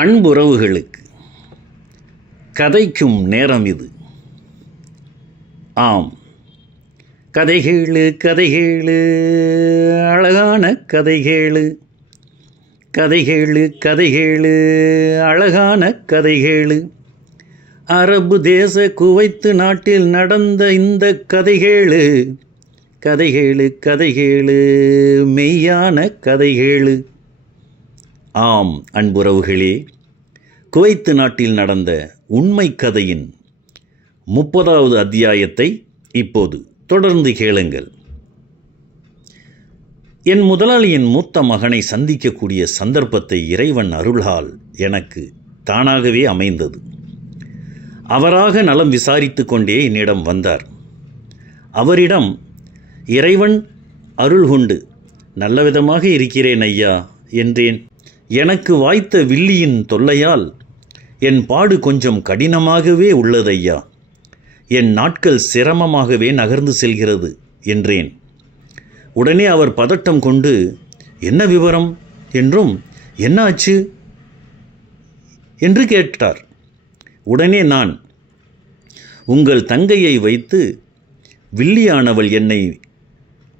அன்புறவுகளுக்கு கதைக்கும் நேரம் இது. ஆம். கதைகேளு கதைகேளு அழகான கதைகேளு. கதைகேளு கதைகேளு அழகான கதைகேளு. அரபு தேச குவைத்து நாட்டில் நடந்த இந்த கதைகேளு கதைகேளு கதைகேளு மெய்யான கதைகேளு. ஆம் அன்புறவுகளே. குவைத்து நாட்டில் நடந்த உண்மை கதையின் முப்பதாவது அத்தியாயத்தை இப்போது தொடர்ந்து கேளுங்கள். என் முதலாளியின் மூத்த மகனை சந்திக்கக்கூடிய சந்தர்ப்பத்தை இறைவன் அருளால் எனக்கு தானாகவே அமைந்தது. அவராக நலம் விசாரித்து கொண்டே என்னிடம் வந்தார். அவரிடம் இறைவன் அருள் கொண்டு நல்லவிதமாக இருக்கிறேன் ஐயா என்றேன். எனக்கு வாய்த்த வில்லியின் தொல்லையால் என் பாடு கொஞ்சம் கடினமாகவே உள்ளதையா? என் நாட்கள் சிரமமாகவே நகர்ந்து செல்கிறது என்றேன். உடனே அவர் பதட்டம் கொண்டு என்ன விவரம்? என்றும் என்ன ஆச்சு என்று கேட்டார். உடனே நான் உங்கள் தங்கையை வைத்து வில்லியானவள் என்னை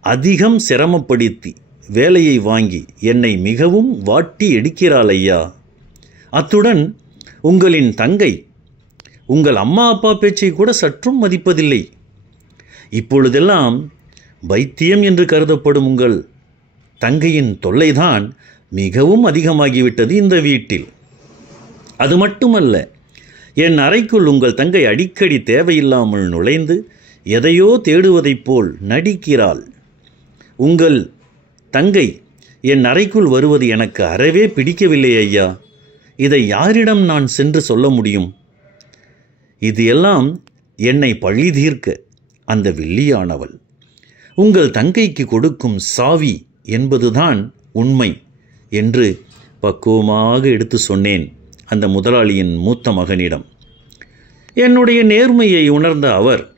அதிகம் சிரமப்படுத்தி வேலையை வாங்கி என்னை மிகவும் வாட்டி எடுக்கிறாள் ஐயா. அத்துடன் உங்களின் தங்கை உங்கள் அம்மா அப்பா பேச்சை கூட சற்றும் மதிப்பதில்லை. இப்பொழுதெல்லாம் பைத்தியம் என்று கருதப்படும் உங்கள் தங்கையின் தொல்லைதான் மிகவும் அதிகமாகிவிட்டது இந்த வீட்டில். அது மட்டுமல்ல என் அறைக்குள் உங்கள் தங்கை அடிக்கடி தேவையில்லாமல் நுழைந்து எதையோ தேடுவதைப் போல் நடிக்கிறாள். உங்கள் தங்கை என் அறைக்குள் வருவது எனக்கு அறவே பிடிக்கவில்லை ஐயா. இதை யாரிடம் நான் சென்று சொல்ல முடியும்? இது எல்லாம் என்னை பழி தீர்க்க அந்த வெள்ளியானவள். உங்கள் தங்கைக்கு கொடுக்கும் சாவி என்பதுதான் உண்மை என்று பக்குவமாக எடுத்து சொன்னேன் அந்த முதலாளியின் மூத்த மகனிடம். என்னுடைய நேர்மையை உணர்ந்த அவர்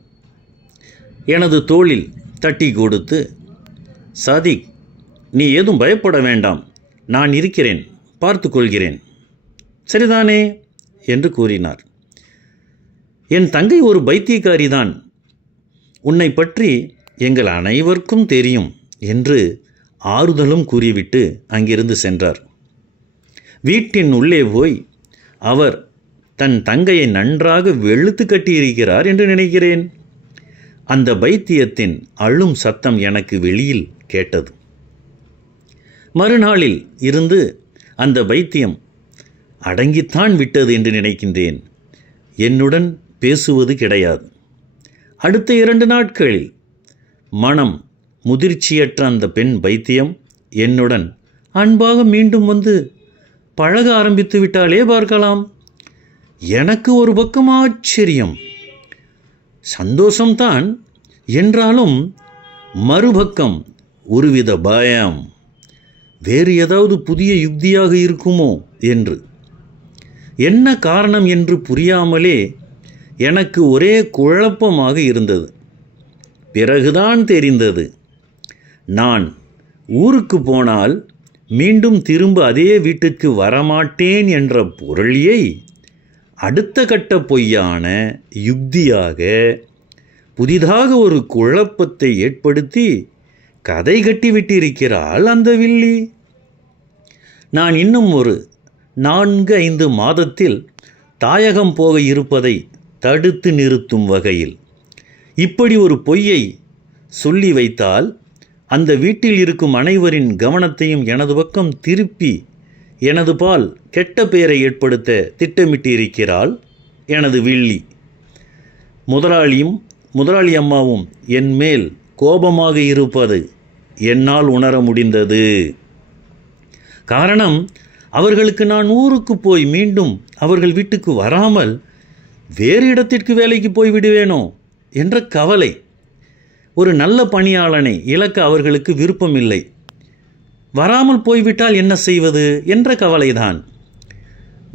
எனது தோளில் தட்டி கொடுத்து சாதிக் நீ ஏதும் பயப்பட வேண்டாம். நான் இருக்கிறேன். பார்த்து கொள்கிறேன். சரிதானே? என்று கூறினார். என் தங்கை ஒரு பைத்தியக்காரிதான். உன்னை பற்றி எங்கள் அனைவருக்கும் தெரியும் என்று ஆறுதலும் கூறிவிட்டு அங்கிருந்து சென்றார். வீட்டின் உள்ளே போய் அவர் தன் தங்கையை நன்றாக வெளுத்து கட்டியிருக்கிறார் என்று நினைக்கிறேன். அந்த பைத்தியத்தின் அழும் சத்தம் எனக்கு வெளியில் கேட்டது. மறுநாளில் இருந்து அந்த பைத்தியம் அடங்கித்தான் விட்டது என்று நினைக்கின்றேன். என்னுடன் பேசுவது கிடையாது. அடுத்த இரண்டு நாட்களில் மனம் முதிர்ச்சியற்ற அந்த பெண் பைத்தியம் என்னுடன் அன்பாக மீண்டும் வந்து பழக ஆரம்பித்து விட்டாலே பார்க்கலாம். எனக்கு ஒரு பக்கம் ஆச்சரியம். சந்தோஷம்தான். என்றாலும் மறுபக்கம் ஒருவித பயம். வேறு ஏதாவது புதிய யுக்தியாக இருக்குமோ என்று. என்ன காரணம் என்று புரியாமலே எனக்கு ஒரே குழப்பமாக இருந்தது. பிறகுதான் தெரிந்தது. நான் ஊருக்கு போனால் மீண்டும் திரும்ப அதே வீட்டுக்கு வரமாட்டேன் என்ற பொருளியை அடுத்த கட்ட பொய்யான யுக்தியாக புதிதாக ஒரு குழப்பத்தை ஏற்படுத்தி கதை கட்டிவிட்டிருக்கிறாள் அந்த வில்லி. நான் இன்னும் ஒரு நான்கு ஐந்து மாதத்தில் தாயகம் போக இருப்பதை தடுத்து நிறுத்தும் வகையில். இப்படி ஒரு பொய்யை சொல்லி வைத்தால் அந்த வீட்டில் இருக்கும் அனைவரின் கவனத்தையும் எனது பக்கம் திருப்பி எனது பால் கெட்ட பெயரை ஏற்படுத்த திட்டமிட்டிருக்கிறாள் எனது வில்லி. முதலாளியும் முதலாளி அம்மாவும் என் மேல் கோபமாக இருப்பது என்னால் உணர முடிந்தது. காரணம் அவர்களுக்கு நான் ஊருக்கு போய் மீண்டும் அவர்கள் வீட்டுக்கு வராமல் வேறு இடத்திற்கு வேலைக்கு போய் விடுவேனோ என்ற கவலை. ஒரு நல்ல பணியாளனை இழக்க அவர்களுக்கு விருப்பமில்லை. வராமல் போய்விட்டால் என்ன செய்வது என்ற கவலைதான்.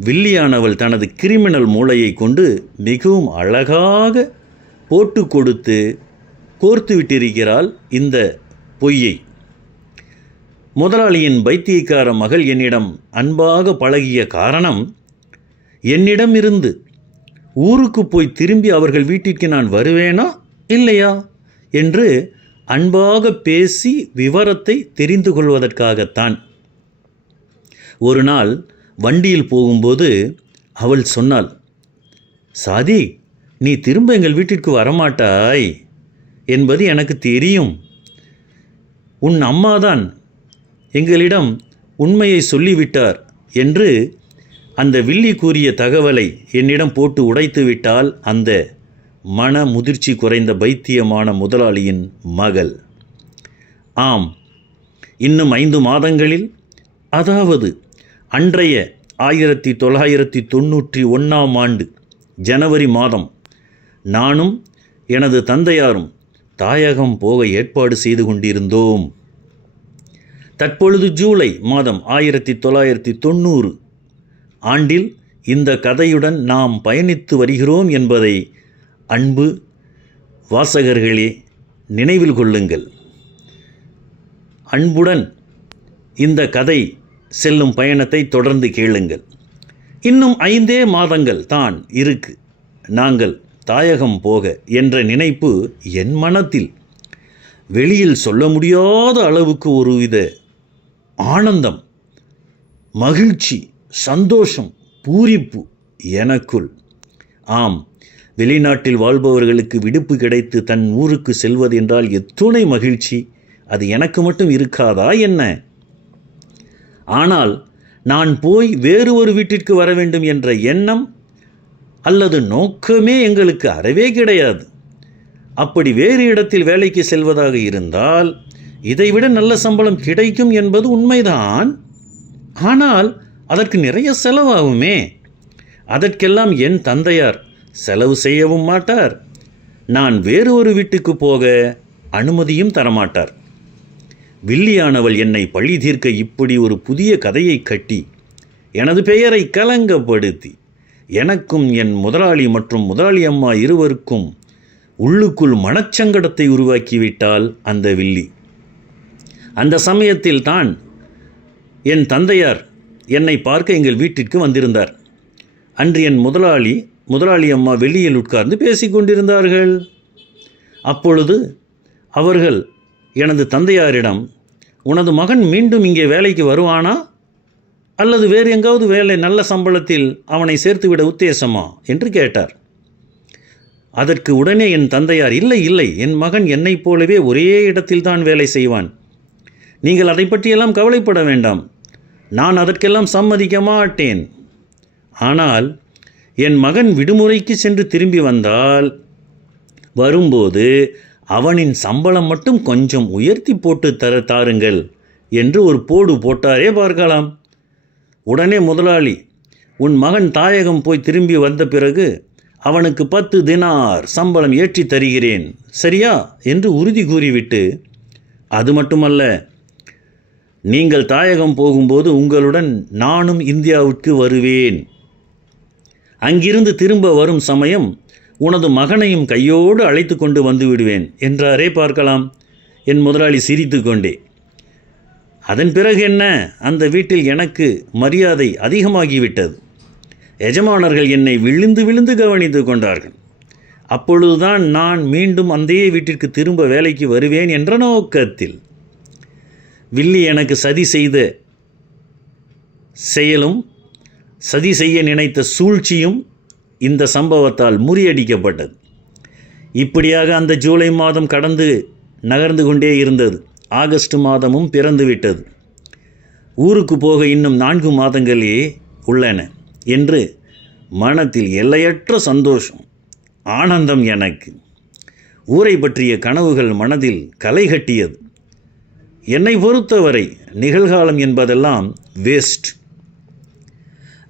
வில்லியானவள் தனது கிரிமினல் மூளையை கொண்டு மிகவும் அழகாக போட்டு கொடுத்து கோர்த்து விட்டிருக்கிறாள் இந்த பொய்யை. முதலாளியின் பைத்தியக்கார மகள் என்னிடம் அன்பாக பழகிய காரணம் என்னிடம் இருந்து ஊருக்கு போய் திரும்பி அவர்கள் வீட்டிற்கு நான் வருவேனா இல்லையா என்று அன்பாக பேசி விவரத்தை தெரிந்து கொள்வதற்காகத்தான். ஒரு நாள் வண்டியில் போகும்போது அவள் சொன்னாள் சாதி நீ திரும்ப எங்கள் வீட்டிற்கு வரமாட்டாய் என்பது எனக்கு தெரியும். உன் அம்மாதான் எங்களிடம் உண்மையை சொல்லிவிட்டார் என்று அந்த வில்லி கூறிய தகவலை என்னிடம் போட்டு உடைத்து விட்டால் அந்த மன முதிர்ச்சி குறைந்த பைத்தியமான முதலாளியின் மகள். ஆம் இன்னும் ஐந்து மாதங்களில் அதாவது அன்றைய ஆயிரத்தி தொள்ளாயிரத்தி தொண்ணூற்றி ஒன்றாம் ஆண்டு ஜனவரி மாதம் நானும் எனது தந்தையாரும் தாயகம் போக ஏற்பாடு செய்து கொண்டிருந்தோம். தற்பொழுது ஜூலை மாதம் ஆயிரத்தி தொள்ளாயிரத்தி தொண்ணூறு. ஆண்டில் இந்த கதையுடன் நாம் பயணித்து வருகிறோம் என்பதை அன்பு வாசகர்களே நினைவில் கொள்ளுங்கள். அன்புடன் இந்த கதை செல்லும் பயணத்தை தொடர்ந்து கேளுங்கள். இன்னும் ஐந்தே மாதங்கள் தான் இருக்கு. நாங்கள் தாயகம் போக என்ற நினைப்பு என் மனத்தில். வெளியில் சொல்ல முடியாத அளவுக்கு ஒருவித ஆனந்தம் மகிழ்ச்சி சந்தோஷம் பூரிப்பு எனக்குள். ஆம் வெளிநாட்டில் வாழ்பவர்களுக்கு விடுப்பு கிடைத்து தன் ஊருக்கு செல்வது என்றால் எத்துணை மகிழ்ச்சி அது எனக்கு மட்டும் இருக்காதா என்ன? ஆனால் நான் போய் வேறு ஒரு வீட்டிற்கு வர வேண்டும் என்ற எண்ணம் அல்லது நோக்கமே எங்களுக்கு அறவே கிடையாது. அப்படி வேறு இடத்தில் வேலைக்கு செல்வதாக இருந்தால் இதைவிட நல்ல சம்பளம் கிடைக்கும் என்பது உண்மைதான். ஆனால் அதற்கு நிறைய செலவாகுமே. அதற்கெல்லாம் என் தந்தையார் செலவு செய்யவும் மாட்டார். நான் வேறு ஒரு வீட்டுக்கு போக அனுமதியும் தரமாட்டார். வில்லியானவள் என்னை பழி தீர்க்க இப்படி ஒரு புதிய கதையை கட்டி எனது பெயரை கலங்கப்படுத்தி எனக்கும் என் முதலாளி மற்றும் முதலாளி அம்மா இருவருக்கும் உள்ளுக்குள் மனச்சங்கடத்தை உருவாக்கிவிட்டால் அந்த வில்லி. அந்த சமயத்தில் தான் என் தந்தையார் என்னை பார்க்க எங்கள் வீட்டிற்கு வந்திருந்தார். அன்று என் முதலாளி முதலாளி அம்மா வெளியில் உட்கார்ந்து பேசிக்கொண்டிருந்தார்கள் அப்பொழுது அவர்கள் எனது தந்தையாரிடம் உனது மகன் மீண்டும் இங்கே வேலைக்கு வருவானா? அல்லது வேறு எங்காவது வேலை நல்ல சம்பளத்தில் அவனை சேர்த்துவிட உத்தேசமா? என்று கேட்டார். அதற்கு உடனே என் தந்தையார் இல்லை இல்லை என் மகன் என்னைப் போலவே ஒரே இடத்தில்தான் வேலை செய்வான். நீங்கள் அதை பற்றியெல்லாம் கவலைப்பட வேண்டாம். நான் அதற்கெல்லாம் சம்மதிக்க மாட்டேன். ஆனால் என் மகன் விடுமுறைக்கு சென்று திரும்பி வந்தால் வரும்போது அவனின் சம்பளம் மட்டும் கொஞ்சம் உயர்த்தி போட்டு தர தாருங்கள் என்று ஒரு போடு போட்டாரே பார்க்கலாம். உடனே முதலாளி உன் மகன் தாயகம் போய் திரும்பி வந்த பிறகு அவனுக்கு பத்து தினார் சம்பளம் ஏற்றி தருகிறேன். சரியா? என்று உறுதி கூறிவிட்டு அது மட்டுமல்ல நீங்கள் தாயகம் போகும்போது உங்களுடன் நானும் இந்தியாவுக்கு வருவேன். அங்கிருந்து திரும்ப வரும் சமயம் உனது மகனையும் கையோடு அழைத்து கொண்டு வந்து விடுவேன். என்றாரே பார்க்கலாம். என் முதலாளி சிரித்து கொண்டே. அதன் பிறகு என்ன? அந்த வீட்டில் எனக்கு மரியாதை அதிகமாகிவிட்டது. எஜமானர்கள் என்னை விழுந்து விழுந்து கவனித்து கொண்டார்கள். அப்பொழுதுதான் நான் மீண்டும் அந்த வீட்டிற்கு திரும்ப வேலைக்கு வருவேன் என்ற நோக்கத்தில். வில்லி எனக்கு சதி செய்த செயலும் சதி செய்ய நினைத்த சூழ்ச்சியும் இந்த சம்பவத்தால் முறியடிக்கப்பட்டது. இப்படியாக அந்த ஜூலை மாதம் கடந்து நகர்ந்து கொண்டே இருந்தது. ஆகஸ்ட் மாதமும் பிறந்துவிட்டது ஊருக்கு போக இன்னும் நான்கு மாதங்களே உள்ளன என்று மனத்தில் எல்லையற்ற சந்தோஷம் ஆனந்தம் எனக்கு. ஊரை பற்றிய கனவுகள் மனதில் களை கட்டியது. என்னை பொறுத்தவரை நிகழ்காலம் என்பதெல்லாம் வேஸ்ட்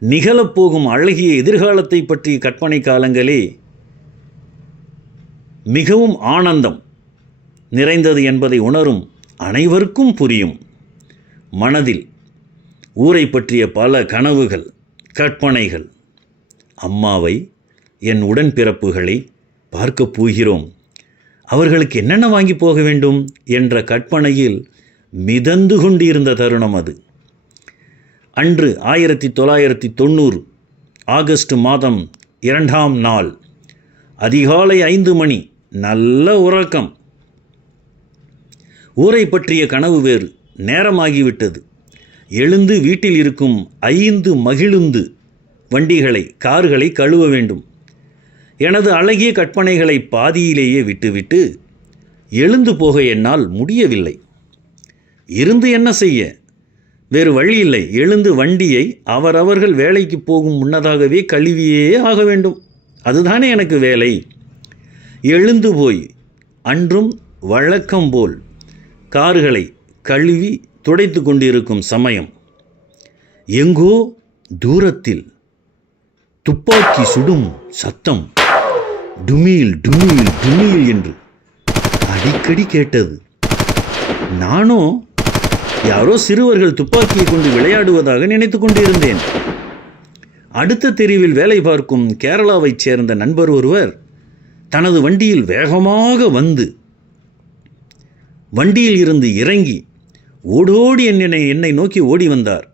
நிகழப்போகும் அழகிய எதிர்காலத்தை பற்றிய கற்பனை காலங்களே மிகவும் ஆனந்தம் நிறைந்தது என்பதை உணரும் அனைவருக்கும் புரியும். மனதில் ஊரை பற்றிய பல கனவுகள் கற்பனைகள் அம்மாவை என் உடன்பிறப்புகளை பார்க்கப் போகிறோம். அவர்களுக்கு என்னென்ன வாங்கி போக வேண்டும் என்ற கற்பனையில் மிதந்து கொண்டிருந்த தருணம் அது. அன்று ஆயிரத்தி தொள்ளாயிரத்தி தொண்ணூறு ஆகஸ்ட் மாதம் இரண்டாம் நாள் அதிகாலை ஐந்து மணி நல்ல உறக்கம். ஊரை பற்றிய கனவு வேறு நேரமாகிவிட்டது. எழுந்து வீட்டில் இருக்கும் ஐந்து மகிழுந்து வண்டிகளை கார்களை கழுவ வேண்டும். எனது அழகிய கற்பனைகளை பாதியிலேயே விட்டுவிட்டு எழுந்து போக என்னால் முடியவில்லை. இருந்து என்ன செய்ய? வேறு வழி இல்லை. எழுந்து வண்டியை அவரவர்கள் வேலைக்கு போகும் முன்னதாகவே கழுவியே ஆக வேண்டும். அதுதானே எனக்கு வேலை. எழுந்து போய் அன்றும் வழக்கம் போல் கார்களை கழுவி துடைத்து கொண்டிருக்கும் சமயம். எங்கோ தூரத்தில் துப்பாக்கி சுடும் சத்தம் டுமீல் டுமீல் டுமீல் என்று அடிக்கடி கேட்டது. நானும் யாரோ சிறுவர்கள் துப்பாக்கியை கொண்டு விளையாடுவதாக நினைத்து கொண்டிருந்தேன். அடுத்த தெருவில் வேலை பார்க்கும் கேரளாவைச் சேர்ந்த நண்பர் ஒருவர் தனது வண்டியில் வேகமாக வந்து வண்டியில் இருந்து இறங்கி ஓடோடி என்னை என்னை நோக்கி ஓடி வந்தார்.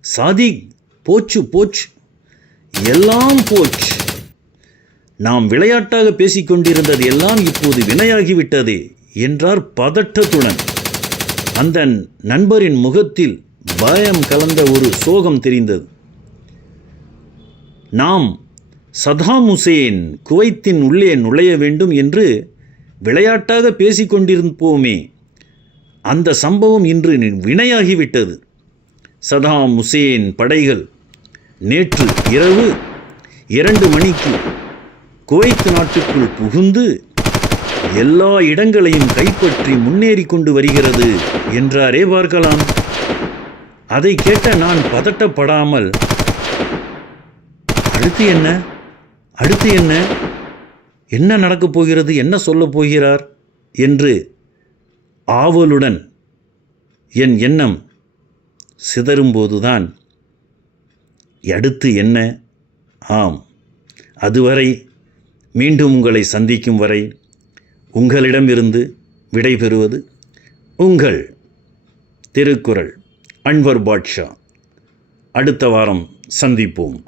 சாதிக் போச்சு போச்சு எல்லாம் போச்சு. நாம் விளையாட்டாக பேசிக்கொண்டிருந்தது எல்லாம் இப்போது வினையாகிவிட்டது என்றார் பதட்டத்துடன். அந்த நண்பரின் முகத்தில் பயம் கலந்த ஒரு சோகம் தெரிந்தது. நாம் சதாம் ஹுசேன் குவைத்தின் உள்ளே நுழைய வேண்டும் என்று விளையாட்டாக பேசிக்கொண்டிருப்போமே அந்த சம்பவம் இன்று வினையாகிவிட்டது. சதாம் ஹுசேன் படைகள் நேற்று இரவு இரண்டு மணிக்கு குவைத் நாட்டுக்குள் புகுந்து எல்லா இடங்களையும் கைப்பற்றி முன்னேறி கொண்டு வருகிறது என்றாரே பார்க்கலாம். அதை கேட்ட நான் பதட்டப்படாமல் அடுத்து என்ன? அடுத்து என்ன? என்ன நடக்கப் போகிறது? என்ன சொல்லப் போகிறார்? என்று ஆவலுடன் என் எண்ணம் சிதறும்போதுதான் அடுத்து என்ன? ஆம் அதுவரை மீண்டும் உங்களை சந்திக்கும் வரை உங்களிடமிருந்து விடைபெறுவது உங்கள் திருக்குறள் அன்வர் பாட்ஷா. அடுத்த வாரம் சந்திப்போம்.